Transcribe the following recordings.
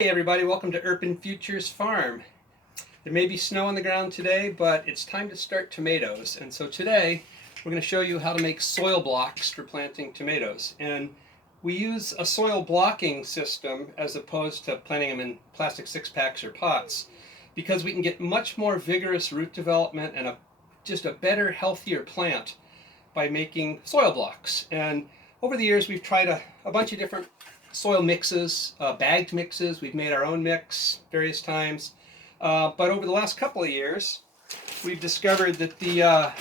Hey everybody, welcome to Urban Futures Farm. There may be snow on the ground today, but it's time to start tomatoes. And so today we're going to show you how to make soil blocks for planting tomatoes. And we use a soil blocking system as opposed to planting them in plastic six packs or pots because we can get much more vigorous root development and just a better, healthier plant by making soil blocks. And over the years we've tried a bunch of different soil mixes, bagged mixes. We've made our own mix various times. But over the last couple of years, we've discovered that the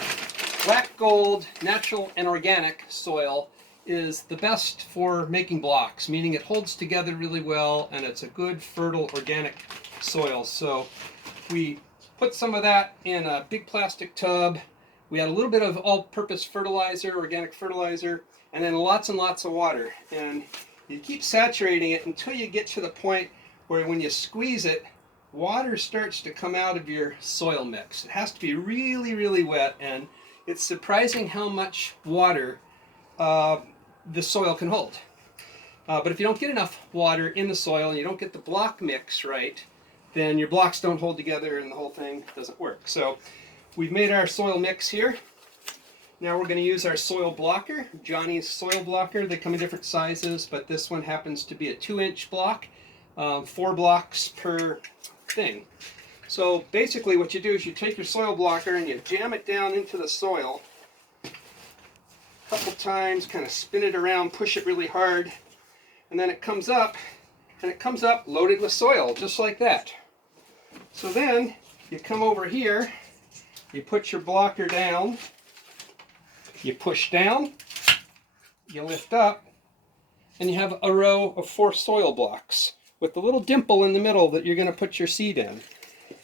black gold natural and organic soil is the best for making blocks, meaning it holds together really well and it's a good fertile organic soil. So we put some of that in a big plastic tub. We had a little bit of all-purpose fertilizer, organic fertilizer, and then lots and lots of water. And you keep saturating it until you get to the point where when you squeeze it, water starts to come out of your soil mix. It has to be really, really wet, and it's surprising how much water the soil can hold. But if you don't get enough water in the soil and you don't get the block mix right, then your blocks don't hold together and the whole thing doesn't work. So we've made our soil mix here. Now we're going to use our soil blocker, Johnny's soil blocker. They come in different sizes, but this one happens to be a 2-inch block, 4 blocks per thing. So basically what you do is you take your soil blocker and you jam it down into the soil a couple times, kind of spin it around, push it really hard, and then it comes up, and it comes up loaded with soil, just like that. So then you come over here, you put your blocker down, you push down, you lift up, and you have a row of 4 soil blocks with the little dimple in the middle that you're going to put your seed in.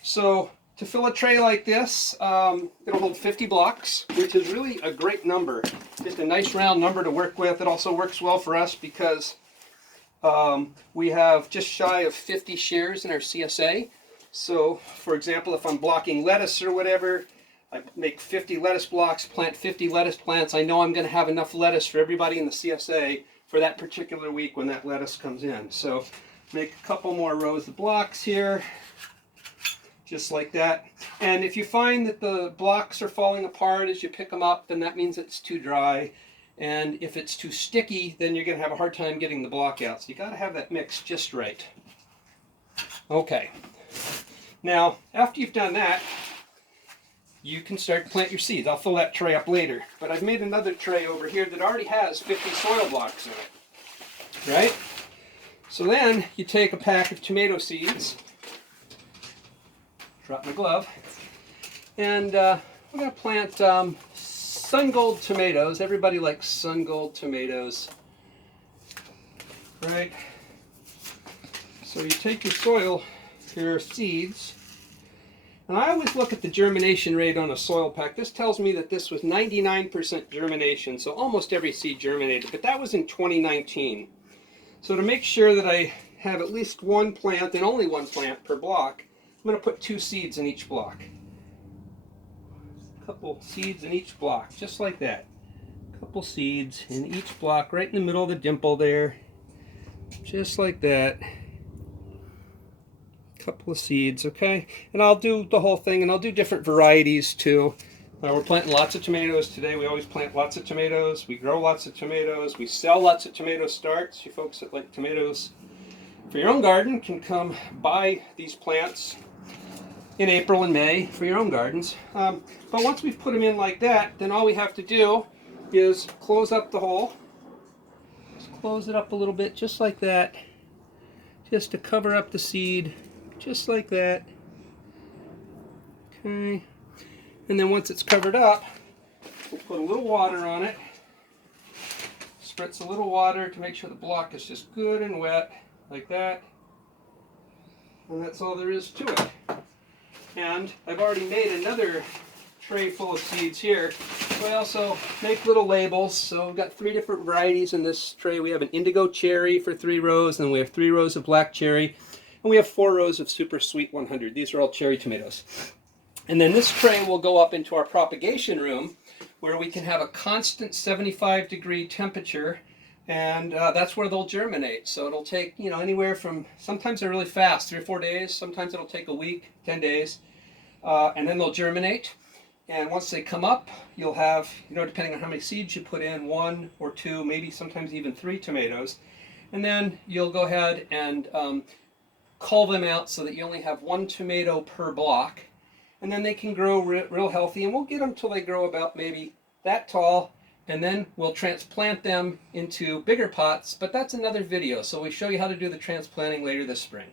So to fill a tray like this, it'll hold 50 blocks, which is really a great number. Just a nice round number to work with. It also works well for us because we have just shy of 50 shares in our CSA. So for example, if I'm blocking lettuce or whatever, I make 50 lettuce blocks, plant 50 lettuce plants. I know I'm going to have enough lettuce for everybody in the CSA for that particular week when that lettuce comes in. So make a couple more rows of blocks here, just like that. And if you find that the blocks are falling apart as you pick them up, then that means it's too dry. And if it's too sticky, then you're going to have a hard time getting the block out. So you got to have that mix just right. Okay. Now, after you've done that, you can start to plant your seeds. I'll fill that tray up later. But I've made another tray over here that already has 50 soil blocks in it. Right? So then you take a pack of tomato seeds. Drop my glove. And we're going to plant Sun Gold tomatoes. Everybody likes Sun Gold tomatoes. Right? So you take your soil, your seeds, and I always look at the germination rate on a soil pack. This tells me that this was 99% germination, so almost every seed germinated, but that was in 2019. So to make sure that I have at least one plant, and only one plant per block, I'm going to put 2 seeds in each block. A couple seeds in each block, just like that. A couple seeds in each block, right in the middle of the dimple there. Just like that. Couple of seeds, okay? And I'll do the whole thing, and I'll do different varieties too. We're planting lots of tomatoes today. We always plant lots of tomatoes. We grow lots of tomatoes. We sell lots of tomato starts. You folks that like tomatoes for your own garden can come buy these plants in April and May for your own gardens. But once we've put them in like that, then all we have to do is close up the hole. Just close it up a little bit, just like that, just to cover up the seed. Just like that. Okay. And then once it's covered up, we'll put a little water on it. Spritz a little water to make sure the block is just good and wet, like that. And that's all there is to it. And I've already made another tray full of seeds here. So I also make little labels. So we've got 3 different varieties in this tray. We have an indigo cherry for 3 rows, and we have 3 rows of black cherry. And we have 4 rows of Super Sweet 100. These are all cherry tomatoes. And then this tray will go up into our propagation room where we can have a constant 75-degree temperature and that's where they'll germinate. So it'll take, you know, anywhere from, sometimes they're really fast, 3 or 4 days. Sometimes it'll take a week, 10 days, and then they'll germinate. And once they come up, you'll have, you know, depending on how many seeds you put in, 1 or 2, maybe sometimes even 3 tomatoes. And then you'll go ahead and cull them out so that you only have 1 tomato per block. And then they can grow real healthy, and we'll get them till they grow about maybe that tall, and then we'll transplant them into bigger pots, but that's another video. So we show you how to do the transplanting later this spring.